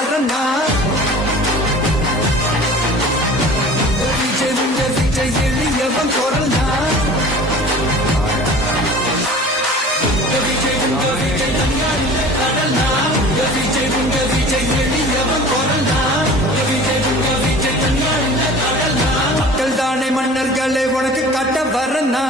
வரனா விஜய் எளியவன் குரல்னா விஜய் தனியாண்ட கடல்னா விஜய் எளியவன் குரல்னா விஜய் தனியாண்ட கடல்னா மக்கள் தானே மன்னர்களே உனக்கு கட்ட வரனா